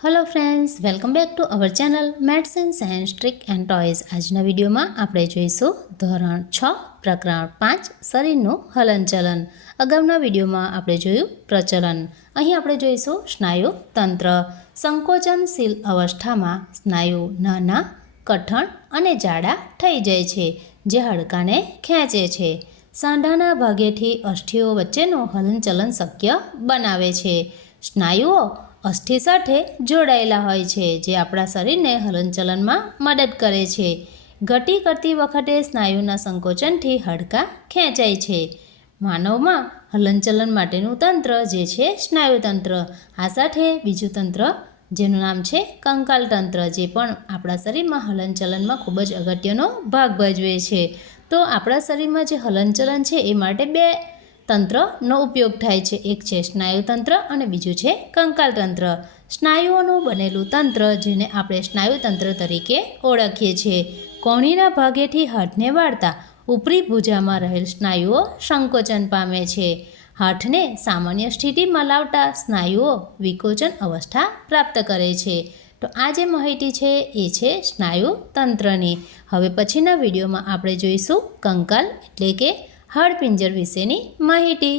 Hello friends, welcome back to our channel maths and science trick and toys. आजना video में आपणे जोईशुं धोरण 6 प्रकरण 5 शरीरनुं हलनचलन। अगाउना विडियो में आपणे जोयुं प्रचलन। अहीं आपणे जोईशुं स्नायु तंत्र। संकोचनशील अवस्था में स्नायु नाना, कठण अने जाड़ा थई जाय छे, जे हाडकाने खेंचे छे। सांढाना भागेथी अस्थિઓ वच्चेनुं हलनचलन शक्य बनावे छे। स्नायुओ अस्थि साथे जोड़ायेला होय छे, जे आपणा शरीरने हलनचलनमां मदद करे छे। गति करती वखते स्नायुना संकोचनथी हाडकां खेंचाय छे। मानवमां हलनचलन माटेनुं तंत्र जे छे स्नायुतंत्र। आ साथे बीजुं तंत्र जेनुं नाम छे कंकाल तंत्र, जे पण आपणा शरीरमां हलनचलनमां खूब ज अगत्यनो भाग भजवे छे। तो आपणा शरीरमां जे हलनचलन छे ए माटे बे तंत्रनो उपयोग थाय छे। एक छे स्नायुतंत्र अने बीजुं छे कंकाल तंत्र। स्नायुओनुं बनेલું तंत्र जेने આપણે स्नायुतंत्र तरीके ओळखीए छीए। कोणीना भागेथी हाथने वाळता उपरी भुजामां रहेल स्नायुओ संकोचन पामे छे। हाथने सामान्य स्थितिमां लावता स्नायुओ विकोचन अवस्था प्राप्त करे छे। तो आ जे माहिती छे ए छे स्नायुतंत्रनी। हवे पछीना विडियोमां આપણે જોઈશું કંકાલ એટલે કે હાડપિંજર વિશેની માહિતી।